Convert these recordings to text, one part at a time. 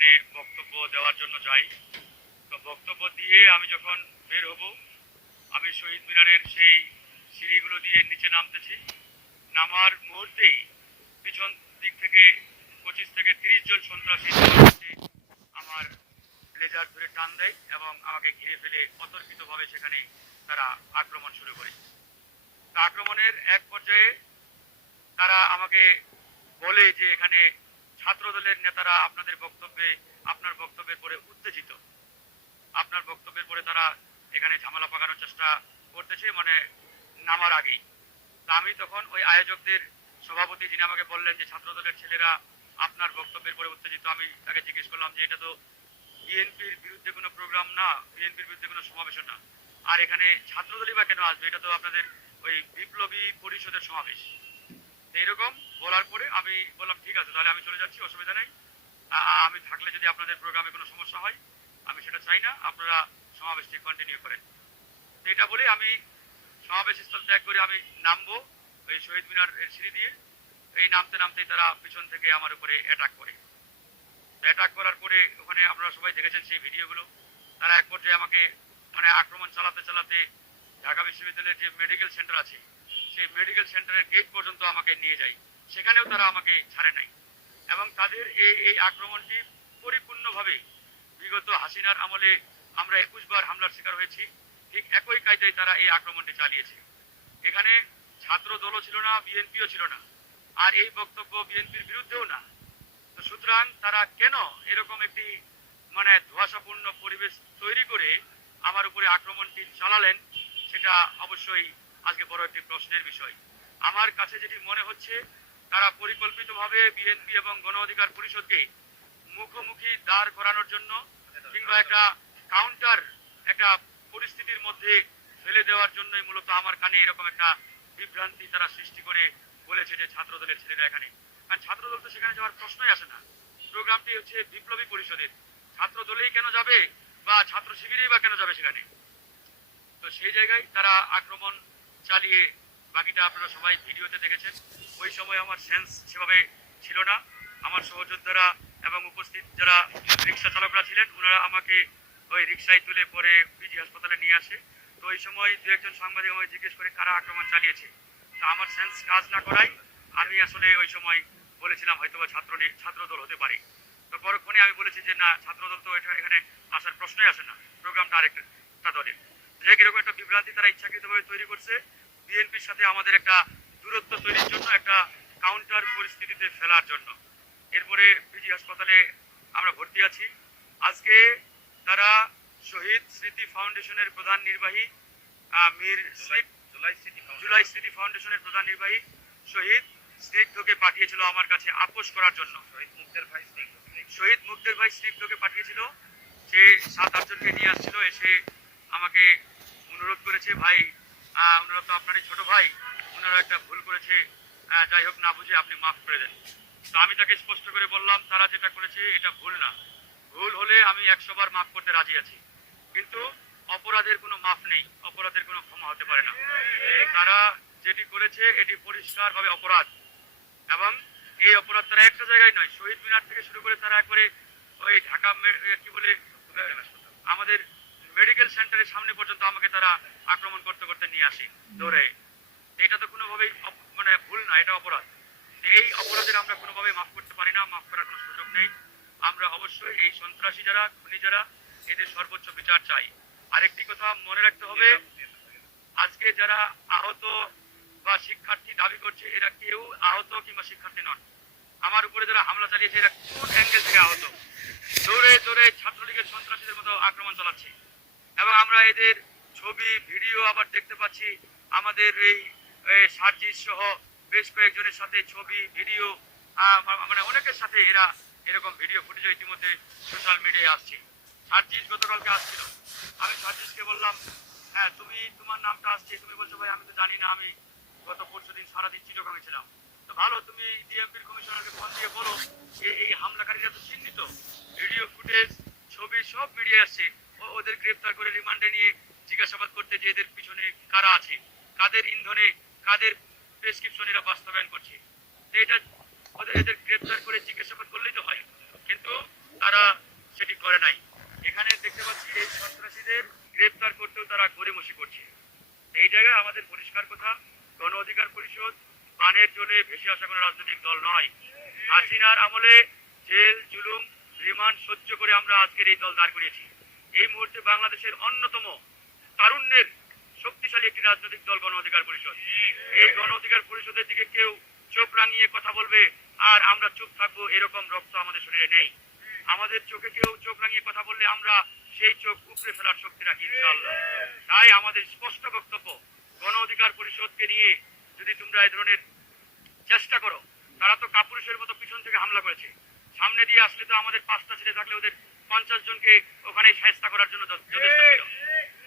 সেখানে বক্তব্য দেওয়ার জন্য যাই। তো বক্তব্য দিয়ে আমি যখন বের হব, আমি শহীদ মিনারের সেই সিঁড়িগুলো দিয়ে নিচে নামতেছি। নামার মুহূর্তেই পিছন দিক থেকে পঁচিশ থেকে তিরিশ জন সন্ত্রাসী আমার ব্লেজার ধরে টান দেয় এবং আমাকে ঘিরে ফেলে অতর্কিতভাবে সেখানে তারা আক্রমণ শুরু করে। আক্রমণের এক পর্যায়ে তারা আমাকে বলে যে এখানে ছাত্রদলের নেতারা আপনাদের বক্তব্যে, আপনার বক্তব্যের পরে উত্তেজিত। আপনার বক্তব্যের পরে তারা এখানে ঝামেলা পাকানোর চেষ্টা করতেছে মানে নামার আগেই। তা আমি তখন ওই আয়োজকদের সভাপতি যিনি আমাকে বললেন যে, ছাত্রদলের ছেলেরা আপনার বক্তব্যের পরে উত্তেজিত আমি তাকে জিজ্ঞেস করলাম যে, এটা তো বিএনপির বিরুদ্ধে কোনো প্রোগ্রাম না, বিএনপির বিরুদ্ধে কোনো সমাবেশও না। আর এখানে ছাত্রদলই বা কেন আসবে? এটা তো আপনাদের ওই বিপ্লবী পরিষদের সমাবেশ। তো এরকম বলার পরে আমি বললাম, ঠিক আছে, তাহলে আমি চলে যাচ্ছি, অসুবিধা নেই। আমি থাকলে যদি আপনাদের প্রোগ্রামে কোনো সমস্যা হয়, আমি সেটা চাই না, আপনারা সমাবেশটি কন্টিনিউ করেন। এটা বলে আমি সমাবেশ স্থল ত্যাগ করে আমি নামবো ওই শহীদ মিনার সিঁড়ি দিয়ে। এই নামতে নামতেই তারা পিছন থেকে আমার উপরে অ্যাটাক করে। অ্যাটাক করার পরে ওখানে আপনারা সবাই দেখেছেন সেই ভিডিওগুলো। তারা এক পর্যায়ে আমাকে মানে আক্রমণ চালাতে চালাতে ঢাকা বিশ্ববিদ্যালয়ের যে মেডিকেল সেন্টার আছে সেই মেডিকেল সেন্টারের গেট পর্যন্ত আমাকে নিয়ে যায়। সেখানেও তারা আমাকে ছাড়ে নাই। এবং তাদের এই এই আক্রমণটি পরিপূর্ণভাবে বিগত হাসিনার আমলে আমরা একুশ বার হামলার শিকার হয়েছি। ঠিক একই কায়দায় তারা এই আক্রমণটি চালিয়েছে। এখানে ছাত্র দলও ছিল না, বিএনপিও ছিল না। আর এই বক্তব্য বিএনপির বিরুদ্ধেও না। তো সুতরাং তারা কেন এরকম একটি মানে ধোঁয়াশাপূর্ণ পরিবেশ তৈরি করে আমার উপরে আক্রমণটি চালালেন, সেটা অবশ্যই আজকে বড় একটি প্রশ্নের বিষয়। আমার কাছে যেটি মনে হচ্ছে, তারা পরিকল্পিতভাবে বিএনপি এবং গণ অধিকার পরিষদকে মুখোমুখি দাঁড় করানোর জন্য কিংবা একটা কাউন্টার একটা পরিস্থিতির মধ্যে ফেলে দেওয়ার জন্যই মূলত আমার কানে এরকম একটা বিভ্রান্তি তারা সৃষ্টি করে বলেছে যে ছাত্র দলের ছেলেরা এখানে। কারণ ছাত্র দল তো সেখানে যাওয়ার প্রশ্নই আসে না। প্রোগ্রামটি হচ্ছে বিপ্লবী পরিষদের। ছাত্র দলেই কেন যাবে বা ছাত্র শিবিরেই বা কেন যাবে সেখানে? তো সেই জায়গায় তারা আক্রমণ চালিয়ে বাকিটা আপনারা সবাই ভিডিওতে দেখেছেন। ওই সময় আমার সেন্স সেভাবে ছিল না। আমার সহযোদ্ধারা এবং উপস্থিত যারা রিক্সা চালকরা ছিলেন, ওনারা আমাকে ওই রিক্সায় তুলে পরে পিজি হাসপাতালে নিয়ে আসে। তো ওই সময় দু একজন সাংবাদিক আমাকে জিজ্ঞেস করে, কারা আক্রমণ চালিয়েছে? তো আমার সেন্স কাজ না করাই আমি আসলে ওই সময় বলেছিলাম হয়তো বা ছাত্র ছাত্র দল হতে পারে। তো পরক্ষণে আমি বলেছি যে, না ছাত্র দল তো এটা, এখানে আসার প্রশ্নই আসে না। প্রোগ্রামটা আরেকটা দলের যে কীরকম একটা বিভ্রান্তি তারা ইচ্ছাকৃতভাবে তৈরি করছে বিএনপির সাথে আমাদের একটা দূরত্ব তৈরির জন্য একটা কাউন্টার পরিস্থিতিতে ফেলার জন্য। এরপরে পিজি হাসপাতালে আমরা ভর্তি আছি। আজকে তারা শহীদ স্মৃতি ফাউন্ডেশনের প্রধান নির্বাহী মীর জুলাই স্মৃতি ফাউন্ডেশনের প্রধান নির্বাহী শহীদ স্নিগ্ধকে পাঠিয়েছিল আমার কাছে আপোষ করার জন্য। শহীদ মুক্তের ভাই শহীদ মুক্তের ভাই স্নিগ্ধকে পাঠিয়েছিল। সে সাত আটজনকে নিয়ে আসছিল এসে আমাকে অনুরোধ করেছে ভাই ওনারা তো আপনারই ছোট ভাই। ওনারা একটা ভুল করেছে। যাই হোক, না বুঝে আপনি মাফ করে দেন। তো আমি তাকে স্পষ্ট করে বললাম, তারা যেটা করেছে, এটা ভুল না। ভুল হলে আমি একশো বার মাফ করতে রাজি আছি। কিন্তু অপরাধের কোনো মাফ নেই। অপরাধের কোনো ক্ষমা হতে পারে না। তারা যেটি করেছে, এটি পরিষ্কারভাবে অপরাধ। এবং এই অপরাধ তারা একটা জায়গায় নয়, শহীদ মিনার থেকে শুরু করে তারা একবারে ওই ঢাকা কি বলে, আমাদের মেডিকেল সেন্টারের সামনে পর্যন্ত আমাকে তারা আক্রমণ করতে করতে নিয়ে আসে, ধরে। এটা তো কোনোভাবেই মানে ভুল না, এটা অপরাধ। এই অপরাধের আমরা কোনোভাবেই মাফ করতে পারি না, মাফ করার কোনো সুযোগ নেই। আমরা অবশ্যই এই সন্ত্রাসী যারা, খুনি যারা, এদের সর্বোচ্চ বিচার চাই। আরেকটি কথা মনে রাখতে হবে, আজকে যারা আহত বা শিক্ষার্থী দাবি করছে, এরা কেউ আহত কিংবা শিক্ষার্থী নন। আমার উপরে যারা হামলা চালিয়েছে, এরা কোন অ্যাঙ্গেল থেকে আহত? দৌড়ে দৌড়ে ছাত্রলীগের সন্ত্রাসীদের মতো আক্রমণ চালাচ্ছে। এবং আমরা এদের ছবি, ভিডিও আবার দেখতে পাচ্ছি। আমাদের এই সার্জিস সহ বেশ কয়েকজনের সাথে ছবি, ভিডিও মানে অনেকের সাথে এরা এরকম ভিডিও ফুটেজ ইতিমধ্যে সোশ্যাল মিডিয়ায় আসছে। সার্জিস গতকালকে আসছিল। আমি সার্জিসকে বললাম হ্যাঁ তুমি, তোমার নামটা আসছে। তুমি বলছো, ভাই, আমি তো জানি না, আমি গত পরশু দিন সারাদিন চিটগাঙে ছিলাম। তো ভালো, তুমি ডিএমপির কমিশনারকে ফোন দিয়ে বলো এই হামলাকারীরা তো চিহ্নিত। ভিডিও ফুটেজ, ছবি সব বেরিয়ে আসছে। ওদের গ্রেপ্তার করে রিমান্ডে নিয়ে জিজ্ঞাসাবাদ করতে যে এদের পিছনে কারা আছে, কাদের ইন্ধনে, কাদের প্রেসক্রিপশন এরা বাস্তবায়ন করছে। এটা ওদের এদের গ্রেপ্তার করে জিজ্ঞাসাবাদ করলেই তো হয়, কিন্তু তারা সেটি করে নাই। এখানে দেখতে পাচ্ছি এই সন্ত্রাসীদের গ্রেপ্তার করতেও তারা গড়িমসি করছে। এই জায়গায় আমাদের পরিষ্কার কথা, গণ অধিকার পরিষদ পানের জলে ভেসে আসা কোনো রাজনৈতিক দল নয়। হাসিনার আমলে জেল, জুলুম, রিমান্ড সহ্য করে আমরা আজকের এই দল দাঁড় করিয়েছি। এই মুহূর্তে বাংলাদেশের অন্যতম তারুণ্যের শক্তিশালী একটি রাজনৈতিক দল গণ অধিকার পরিষদ। এই গণ অধিকার পরিষদের দিকে কেউ চোখ রাঙিয়ে কথা বলবে, আর আমরা চুপ থাকব এরকম রক্ত আমাদের শরীরে নেই। আমাদের চোখে কেউ চোখ রাঙিয়ে কথা বললে আমরা সেই চোখ উপড়ে ফেলার শক্তি রাখি তাই আমাদের স্পষ্ট বক্তব্য, গণ অধিকার পরিষদকে নিয়ে যদি তোমরা এই ধরনের চেষ্টা করো, তারা তো কাপুরুষের মতো পিছন থেকে হামলা করেছে। সামনে দিয়ে আসলে তো আমাদের পাঁচটা ছেলে থাকলে ওদের পঞ্চাশ জনকে ওখানে সাহেস্তা করার জন্য যথেষ্ট ছিল।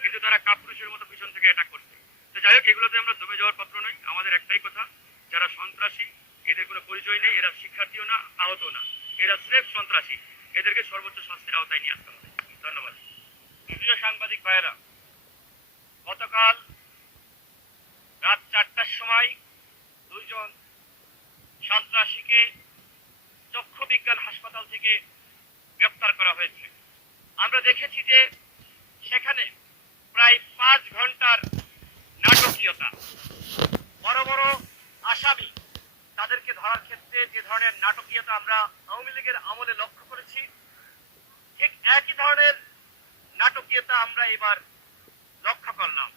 কিন্তু তারা কাপুরুষের মতো পিছন থেকে অ্যাটাক করছে। তো যাই হোক, এগুলোতে আমরা দমে যাওয়ার পাত্র নই। আমাদের একটাই কথা, যারা সন্ত্রাসী, এদের কোনো পরিচয় নেই। এরা শিক্ষার্থীও না আহত না। এরা স্রেফ সন্ত্রাসী। এদেরকে সর্বোচ্চ শাস্তির আওতায় নিয়ে আসতে হবে। ধন্যবাদ। প্রিয় সাংবাদিক ভাইয়েরা, গতকাল রাত চারটার সময় দুইজন সন্ত্রাসীকে চক্ষু বিজ্ঞান হাসপাতাল থেকে গ্রেপ্তার করা হয়েছে। আমরা দেখেছি যে সেখানে প্রায় পাঁচ ঘণ্টার নাটকীয়তা। বড় বড় আসামি তাদেরকে ধরার ক্ষেত্রে যে ধরনের নাটকীয়তা আমরা আওয়ামী লীগের আমলে লক্ষ্য করেছি, ঠিক একই ধরনের নাটকীয়তা আমরা এবার লক্ষ্য করলাম।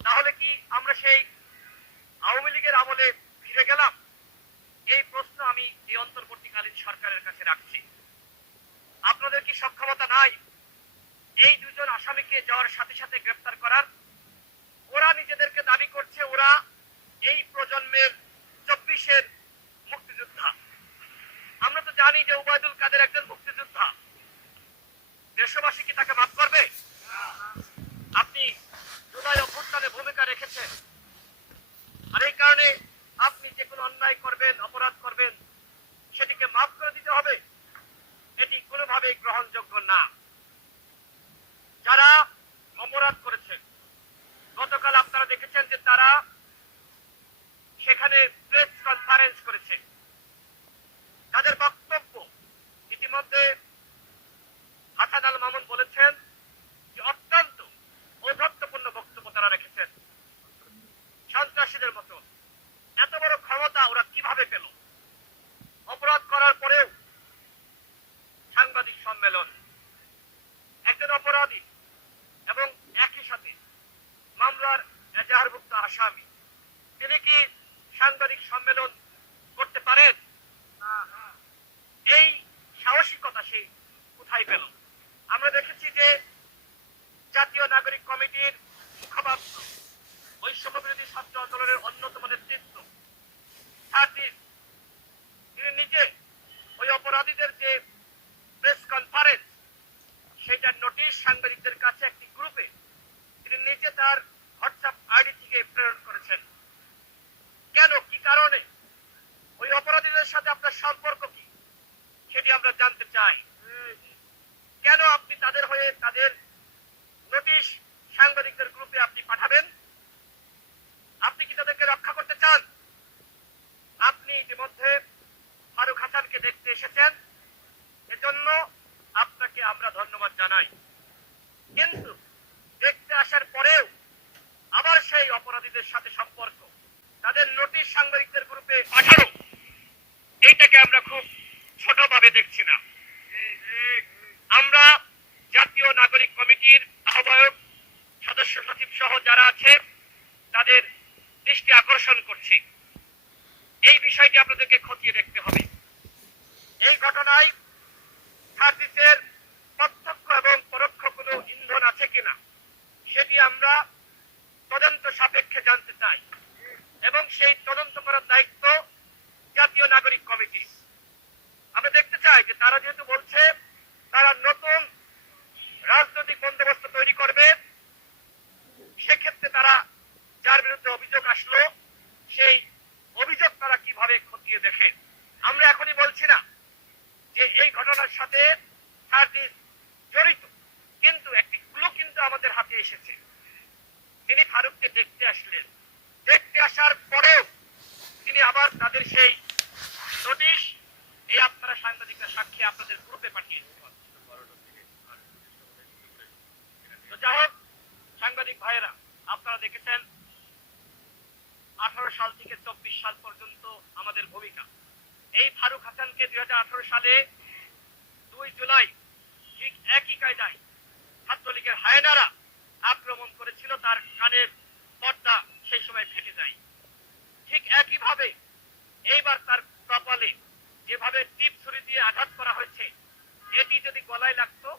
তাহলে কি আমরা সেই আওয়ামী লীগের আমলে ফিরে গেলাম? এই প্রশ্ন আমি এই অন্তর্বর্তীকালীন সরকারের কাছে রাখছি। আপনাদের কি সক্ষমতা নাই? এই দুজন আসামিকে যাওয়ার সাথে সাথে গ্রেফতার করার? ওরা নিজেদেরকে দাবি করছে, ওরা এই প্রজন্মের চব্বিশের মুক্তিযোদ্ধা আমরা তো জানি যে উবায়দুল কাদের একজন মুক্তিযোদ্ধা দেশবাসী কি তাকে মাফ করবে আপনি জুলাই অভ্যুত্থানে ভূমিকা রেখেছেন আর এই কারণে আপনি যে কোনো অন্যায় করবেন অপরাধ করবেন সেটিকে মাফ করে দিতে হবে এটি কোনোভাবেই গ্রহণযোগ্য না যারা অপরাধ করেছেন গতকাল আপনারা দেখেছেন যে তারা সেখানে প্রেস কনফারেন্স করেছে তাদের বক্তব্য ইতিমধ্যে হাসান আল মামুন বলেছেন যে অত্যন্ত ঔদ্ধত্যপূর্ণ বক্তব্য তারা রেখেছেন সন্ত্রাসীদের মতো এত বড় ক্ষমতা ওরা কীভাবে পেল অপরাধ করার পরেও সাংবাদিক সম্মেলন একজন অপরাধী এবং একই সাথে মামলার এজাহারভুক্ত আসামি তিনি কি সাংবাদিক সম্মেলন করতে পারেন এই সাহসিকতা কোথায় পেল। আমরা দেখেছি যে জাতীয় নাগরিক কমিটির মুখপাত্র, বৈষম্য বিরোধী ছাত্র আন্দোলনের অন্যতম নেতৃত্ব তিনি নিজে ওই অপরাধীদের যে প্রেস কনফারেন্স সেটার নোটিশ সাংবাদিকদের কাছে একটি গ্রুপে তিনি নিজে তার হোয়াটসঅ্যাপ আইডি থেকে প্রেরণ করেছেন। কেন? কি কারণে? ওই অপরাধীদের সাথে আপনার সম্পর্ক কি? সেটি আমরা জানতে চাই। কেন আপনি তাদের হয়ে তাদের নোটিশ সাংবাদিকদের গ্রুপে আপনি পাঠাবেন? আপনি কি তাদেরকে রক্ষা করতে চান? আপনি ইতিমধ্যে ফারুক হাসানকে দেখতে এসেছেন। এজন্য আপনাকে আমরা ধন্যবাদ জানাই। দৃষ্টি আকর্ষণ করছে। এই বিষয়টি আপনাদেরকে খতিয়ে দেখতে হবে। এই ঘটনায় সার্ভিসের প্রত্যক্ষ এবং পরোক্ষ কোনো ইন্ধন আছে কিনা, সেটি আমরা তদন্ত সাপেক্ষে জানতে চাই এবং সেই তদন্ত করার দায়িত্ব জাতীয় নাগরিক কমিটি আমরা দেখতে চাই যে তারা যেহেতু বলছে, তারা নতুন রাজনৈতিক বন্দোবস্ত তৈরি করবে, সেক্ষেত্রে তারা যার বিরুদ্ধে অভিযোগ আসলো, সেই অভিযোগ তারা কীভাবে খতিয়ে দেখে? আমরা এখনই বলছি না যে এই ঘটনার সাথে জড়িত, কিন্তু একটি ক্লু কিন্তু আমাদের হাতে এসেছে। তিনি ফারুককে দেখতে আসলেন। দেখতে আসার পরেও তিনি আবার তাদের সেই নোটিশ, এই আপনারা সাংবাদিকরা সাক্ষী আপনাদের গ্রুপে পাঠিয়ে তো যাই হোক, সাংবাদিক ভাইয়েরা, আপনারা দেখেছেন আঠারো সাল থেকে চব্বিশ সাল পর্যন্ত আমাদের ভূমিকা। এই ফারুক হাসানকে দুই সালে দুই জুলাই ঠিক একই কায়দায় ছাত্রলীগের হায়নারা আক্রমণ করেছিল, তার কানের পর্দা সেই সময় ফেটে যায়। ঠিক একইভাবে এইবার তার কপালে যেভাবে টিপ ছুরি দিয়ে আঘাত করা হয়েছে, এটি যদি গলায় লাগতো,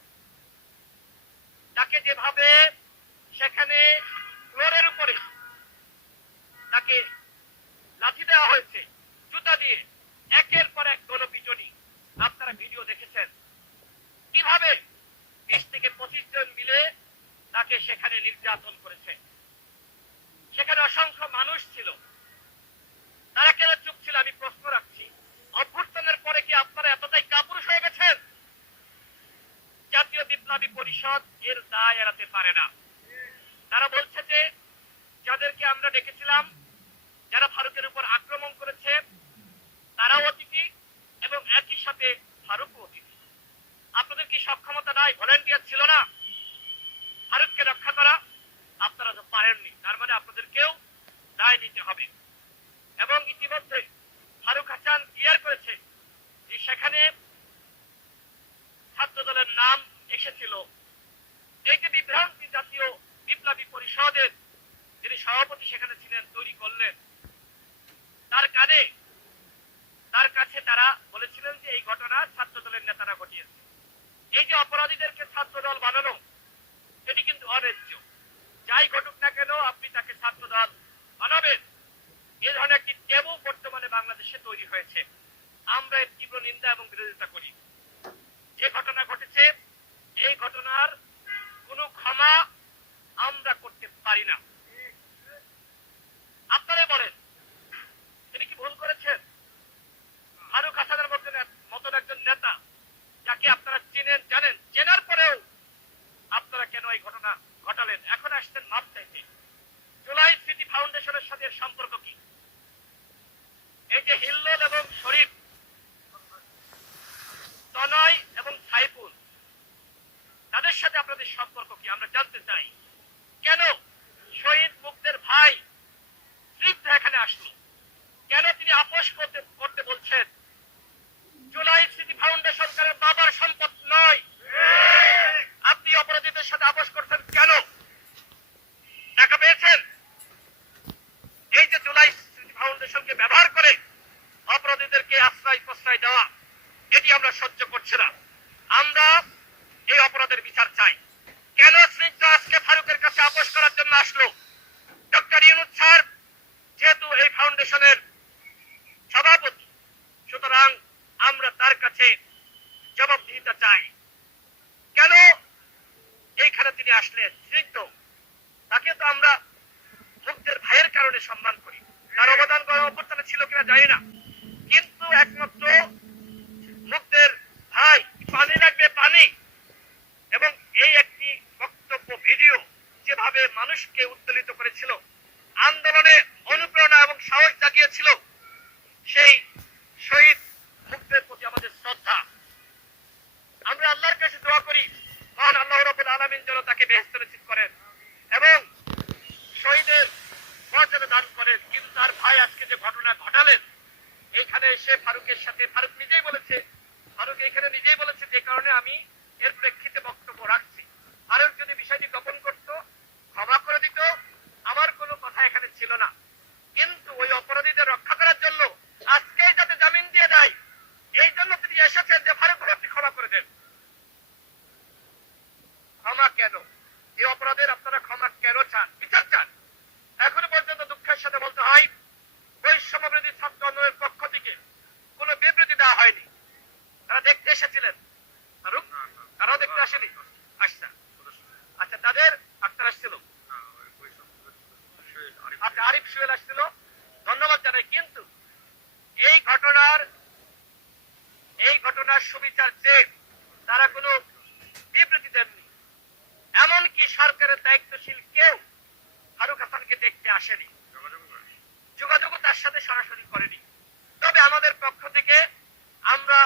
তাকে যেভাবে সেখানে ফ্লোরের উপরে তাকে লাথি দেওয়া হয়েছে, জুতা দিয়ে। একের পর এক গণপিটনি আপনারা ভিডিও দেখেছেন। কীভাবে বিশ থেকে পঁচিশ জন মিলে তাকে সেখানে নির্যাতন করেছে? সেখানে অসংখ্য মানুষ ছিল। তারা কেন চুপ ছিল? আমি প্রশ্ন রাখছি। অভ্যুত্থানের পরে কি আপনারা এতটাই কাপুরুষ হয়ে গেছেন? জাতীয় বিপ্লবী পরিষদ এর দায় এড়াতে পারে না। তারা বলছে যে, যাদেরকে আমরা ডেকেছিলাম যারা ফারুকের উপর আক্রমণ করেছে, তারাও অতিথি এবং একই সাথে ফারুকও অতিথি। আপনাদের কি সক্ষমতা নাই? ভলেন্টিয়ার ছিল না? ফারুককে রক্ষা করা আপনারা তো পারেননি। তার মানে আপনাদেরকেও দায় নিতে হবে। এবং ইতিমধ্যে ফারুক হাসান ক্লিয়ার করেছে যে সেখানে ছাত্র দলের নাম এসেছিল। এই যে বিভ্রান্তি জাতীয় বিপ্লবী পরিষদের যিনি সভাপতি সেখানে ছিলেন, তৈরি করলেন। তার কানে, তার কাছে তারা বলেছিলেন যে এই ঘটনা ছাত্র দলের নেতারা ঘটিয়েছে। এই যে অপরাধীদেরকে ছাত্র দল বানানো এটি কিন্তু অন্যায্য। যাই ঘটুক না কেন, আপনি তাকে ছাত্র দল বানাবেন। এ ধরনের একটি টেবু বর্তমানে বাংলাদেশে তৈরি হয়েছে। আমরা এর তীব্র নিন্দা এবং বিরোধিতা করি। যে ঘটনা ঘটেছে, এই ঘটনার কোনো ক্ষমা আমরা করতে পারি না আপনারাই বলেন তিনি কি ভুল করেছেন ফারুক হাসানের মতন মতন একজন নেতা যাকে আপনারা চেনেন জানেন চেনার পরেও আপনারা কেন এই ঘটনা ঘটালেন এখন আসছেন মাপ চাইতে জুলাই স্মৃতি ফাউন্ডেশনের সাথে এর সম্পর্ক কি এই যে হিল্লোল এবং শরীফ তনয় এবং সাইফুল তাদের সাথে আপনাদের সম্পর্ক কি? আমরা জানতে চাই। কেন শহীদ মুক্তের ভাই স্মৃদ্ধ এখানে আসলো? কেন তিনি আপোষ করতে করতে বলছেন? জুলাই স্মৃতি ফাউন্ডেশন কারণ বাবার সম্পদ নয়। আপনি অপরাধীদের সাথে আপোষ করছেন কেন? টাকা পেয়েছেন? এই যে জুলাই স্মৃতি ফাউন্ডেশনকে ব্যবহার করে অপরাধীদেরকে আশ্রয় প্রশ্রয় দেওয়া, এটি আমরা সহ্য করছি না আমরা এই অপরাধের বিচার চাই কেন স্নিগ্ধ আজকে ফারুকের কাছে আপোষ করার জন্য আসলো ডক্টর ইউনুস স্যার যেহেতু এই ফাউন্ডেশনের সভাপতি, সুতরাং আমরা তার কাছে জবাবদিহিতা চাই। কেন এইখানে তিনি আসলেন? স্নিগ্ধ তাকে তো আমরা মুক্তের ভাইয়ের কারণে সম্মান করি। তার অবদান গণ অভ্যুত্থানে ছিল কিনা জানি না। কিন্তু একমাত্র মুক্তের ভাই পানি লাগবে পানি। এবং এই একটি বক্তব্য, ভিডিও যেভাবে মানুষকে উত্তোলিত করেছিল, আন্দোলনে অনুপ্রেরণা এবং সাহস জাগিয়েছিল, সেই শহীদ মুক্তের প্রতি আমাদের শ্রদ্ধা। আমরা আল্লাহর কাছে দোয়া করি, মহান আল্লাহ রবুল আলমিন যেন তাকে বেহেস্ত নসিব করেন এবং শহীদের মর্যাদা দান করেন। কিন্তু তার ভাই আজকে যে ঘটনা ঘটালেন, এইখানে এসে ফারুকের সাথে, ফারুক নিজেই বলেছে, ফারুক এখানে নিজেই বলেছে যে কারণে আমি এর প্রেক্ষিতে বক্তব্য রাখছি। ফারুক যদি বিষয়টি গোপন করত ক্ষমা করে দিত আমার কোনো কথা এখানে ছিল না। কিন্তু ওই অপরাধীদের রক্ষা করার জন্য আজকেই যাতে জামিন দিয়ে দেয় এই জন্য তিনি এসেছেন যে ফারুক ভাই আপনি ক্ষমা করে দেন ক্ষমা কেন এই অপরাধের আপনারা ক্ষমা কেন চান বিচার চান এখনও পর্যন্ত দুঃখের সাথে বলতে হয় বৈষম্য বিরোধী ছাত্র আন্দোলনের পক্ষ থেকে কোনো বিবৃতি দেওয়া হয়নি তারা দেখতে এসেছিলেন ফারুক তারাও দেখতে আসেনি আচ্ছা আচ্ছা তাদের আক্তার আসছিল আচ্ছা আরিফ সুয়েল আসছিল ধন্যবাদ জানাই কিন্তু এই ঘটনার সুবিচার চেয়ে তারা কোনো বিবৃতি দেননি। এমনকি সরকারের দায়িত্বশীল কেউ ফারুক হাসানকে দেখতে আসেনি। যোগাযোগও তার সাথে সরাসরি করেনি। তবে আমাদের পক্ষ থেকে আমরা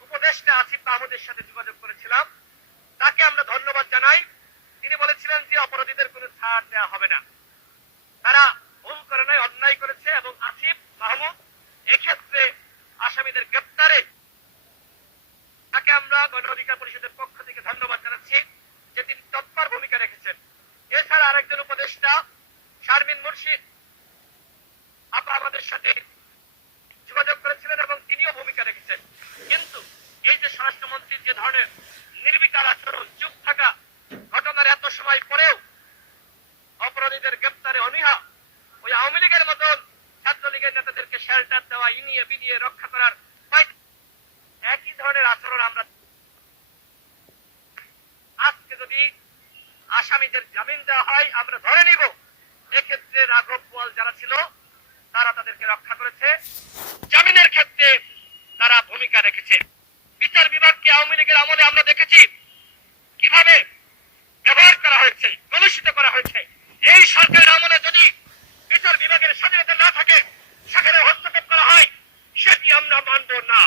উপদেষ্টা আসিফ মাহমুদের সাথে যোগাযোগ করেছিলাম। তাকে আমরা ধন্যবাদ জানাই। তিনি বলেছিলেন যে অপরাধীদের কোনো ছাড় দেওয়া হবে না। তারা ভুল করে নাই অন্যায় করেছে এবং আসিফ মাহমুদ এক্ষেত্রে আসামিদের গ্রেপ্তারে তাকে আমরা গণ অধিকার পরিষদের পক্ষ থেকে ধন্যবাদ জানাচ্ছি যে তিনি তৎপর ভূমিকা রেখেছেন। এছাড়া আরেকজন উপদেষ্টা, শারমিন মুর্শিদ, আপা আমাদের সাথে যোগাযোগ করেছিলেন এবং তিনিও ভূমিকা রেখেছেন। কিন্তু এই যে স্বরাষ্ট্রমন্ত্রীর যে ধরনের নির্বিকার আচরণ, চুপ থাকা ঘটনার এত সময় পরেও অপরাধীদের গ্রেপ্তারে অনীহা, ওই আওয়ামী লীগের মতন ছাত্রলীগের নেতাদেরকে শেল্টার দেওয়া, ইনিয়ে বিনিয়ে রক্ষা করার উপায়- একই ধরনের আচরণ আমরা আজকে যদি আসামিদের জামিন দেওয়া হয় আমরা ধরে নিব এক্ষেত্রে বোয়াল যারা ছিল, তারা তাদেরকে রক্ষা করেছে। জামিনের ক্ষেত্রে তারা ভূমিকা রেখেছে। বিচার বিভাগকে আওয়ামী লীগের আমলে আমরা দেখেছি কীভাবে ব্যবহার করা হয়েছে, কলুষিত করা হয়েছে। এই সরকারের আমলে যদি বিচার বিভাগের স্বাধীনতা না থাকে, সেখানে হস্তক্ষেপ করা হয়, সেটি আমরা মানব না।